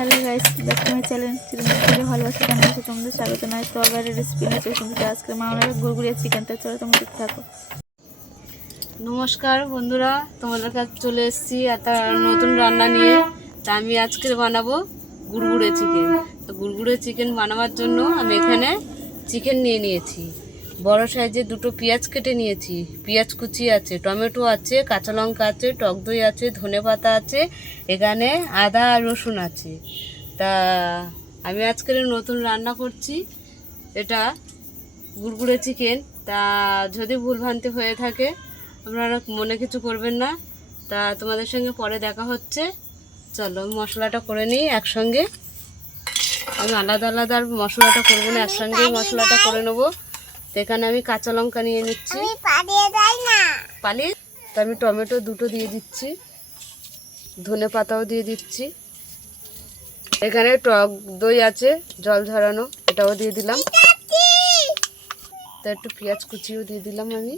Hello guys, back to my channel Chiranjit ভালোবাসা জানাচ্ছি তোমাদের স্বাগত। নয় তো আবার রেসিপি নিয়ে চলে এসেছি আজকে মামলার গুড়গুড়িয়া চিকেন। তো চলো তোমরা দেখতে থাকো। নমস্কার বন্ধুরা, তোমাদের কাছে চলে এসেছি একটা নতুন রান্না নিয়ে। তা আমি আজকে বানাবো গুড়গুড়ে চিকেন। তো গুড়গুড়ে চিকেন বানাবার জন্য আমি এখানে চিকেন নিয়ে নিয়েছি, বড় সাইজে দুটো পেঁয়াজ কেটে নিয়েছি, পেঁয়াজ কুচি আছে, টমেটো আছে, কাঁচা লঙ্কা আছে, টক দই আছে, ধনেপাতা আছে, এখানে আদা আর রসুন আছে। তা আমি আজকের নতুন রান্না করছি, এটা গুড়গুড়ে চিকেন। তা যদি ভুলভ্রান্তি হয়ে থাকে আপনারা মনে কিছু করবেন না। তা তোমাদের সঙ্গে পরে দেখা হচ্ছে। চলো মশলাটা করে নিই একসঙ্গে। আমি আলাদা আলাদা মশলাটা করবো না, একসঙ্গেই মশলাটা করে নেবো। তো এখানে আমি কাঁচা লঙ্কা নিয়ে নিচ্ছি, পালিয়ে। তো আমি টমেটো দুটো দিয়ে দিচ্ছি, ধনে পাতাও দিয়ে দিচ্ছি, এখানে টক দই আছে জল ঝরানো, এটাও দিয়ে দিলাম। তো একটু পেঁয়াজ কুচিও দিয়ে দিলাম আমি,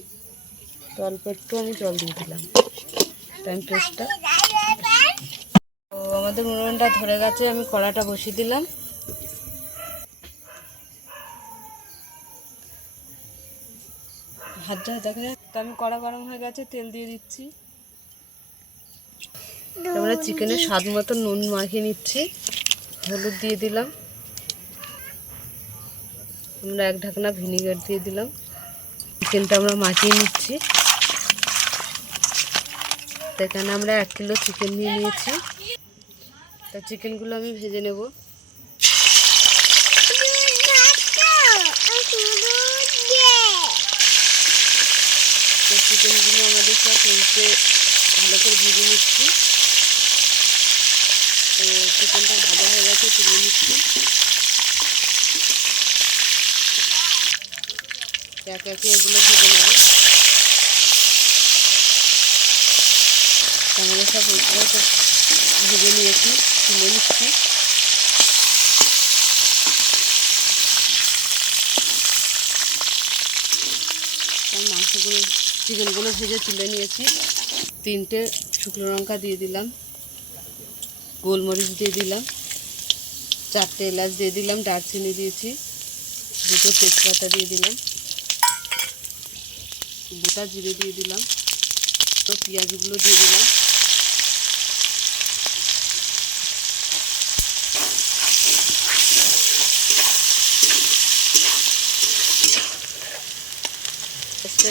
তো অল্প একটু আমি জল দিয়ে দিলাম টাইম পেস্টটা। তো আমাদের উনুনটা ধরে গেছে, আমি কড়াটা বসিয়ে দিলাম। হাত যা দেখা যায়। তো আমি কড়া গরম হয়ে গেছে, তেল দিয়ে দিচ্ছি। তারপরে চিকেনের স্বাদ মতো নুন মাখিয়ে নিচ্ছি, হলুদ দিয়ে দিলাম, আমরা এক ঢাকনা ভিনিগার দিয়ে দিলাম। চিকেনটা আমরা মাখিয়ে নিচ্ছি। এখানে আমরা 1 কিলো চিকেন নিয়ে নিয়েছি। তা চিকেনগুলো আমি ভেজে নেব। তো চিকেনগুলো আমাদের সব উল্টে ভালো করে ভেজে নিচ্ছি। তো চিকেনটা ভালো হয়ে গেছে, তুলে নিচ্ছি। একে একে এগুলো ভেজে নেব। আমাদের সব ভেজে নিয়েছি, তুলে নিচ্ছি। মাংসগুলো চিকেনগুলো ভেজে তুলে নিয়েছি। 3টে শুকনো লঙ্কা দিয়ে দিলাম, গোলমরিচ দিয়ে দিলাম, 4টে এলাচ দিয়ে দিলাম, দারচিনি দিয়েছি, 2টো তেজপাতা দিয়ে দিলাম, গোটা জিরে দিয়ে দিলাম। তো পেঁয়াজগুলো দিয়ে দিলাম।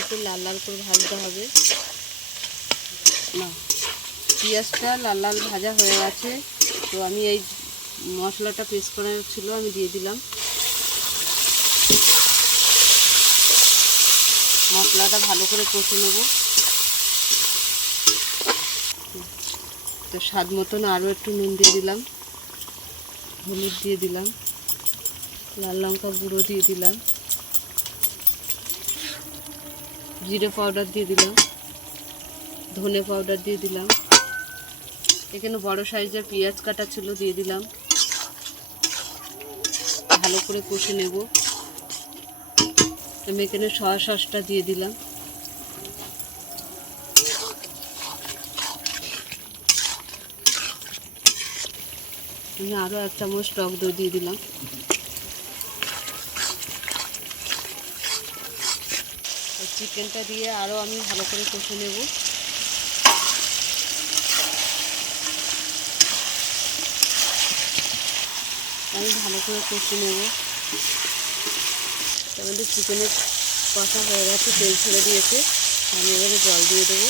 একটু লাল লাল করে ভাজতে হবে। না, পেঁয়াজটা লাল লাল ভাজা হয়ে গেছে। তো আমি এই মশলাটা পেস্ট করা ছিল আমি দিয়ে দিলাম। মশলাটা ভালো করে কষে নেব। তো স্বাদ মতন আরও একটু নুন দিয়ে দিলাম, হলুদ দিয়ে দিলাম, লাল লঙ্কা গুঁড়ো দিয়ে দিলাম, জিরে পাউডার দিয়ে দিলাম, ধনে পাউডার দিয়ে দিলাম। এখানে বড় সাইজের পেঁয়াজ কাটা ছিল, দিয়ে দিলাম। ভালো করে কষে নেব। আমি এখানে সয়া সসটা দিয়ে দিলাম। আমি আরও 1 চামচ টক দই দিয়ে দিলাম। চিকেনটা দিয়ে আরও আমি ভালো করে কষে নেব। আমি ভালো করে কষে নেব। আমাদের চিকেনের কষা হয়ে গেছে, তেল ছেড়ে দিয়েছে। আমি এবারে জল দিয়ে দেবো।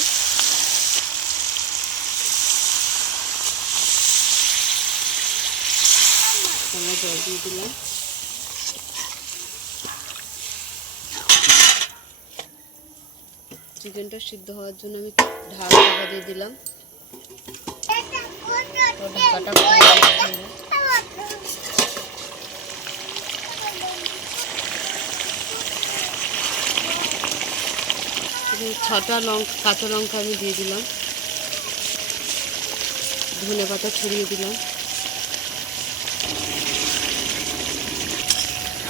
আমরা জল দিয়ে দিলাম। চিকেনটা সিদ্ধ হওয়ার জন্য আমি ঢাকা দিয়ে দিলাম। তো ঢাকাটা 6টা কাঁচা লঙ্কা আমি দিয়ে দিলাম, ধনে পাতা ছড়িয়ে দিলাম।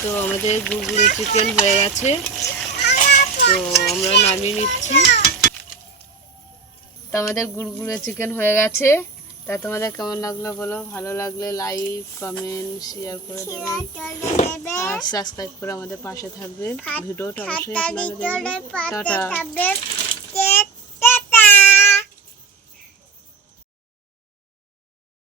তো আমাদের গুড়গুড়ো চিকেন হয়ে গেছে, তো আমরা নামিয়ে নিচ্ছি। তো আমাদের গুড়গুড়ো চিকেন হয়ে গেছে, তো তা তোমাদের কেমন লাগলো বলো, ভালো লাগলে লাইক কমেন্ট শেয়ার করে দেবে আর সাবস্ক্রাইব করে আমাদের পাশে থাকবে। ভিডিওটা অবশ্যই আপনারা দেখবেন। টাটা।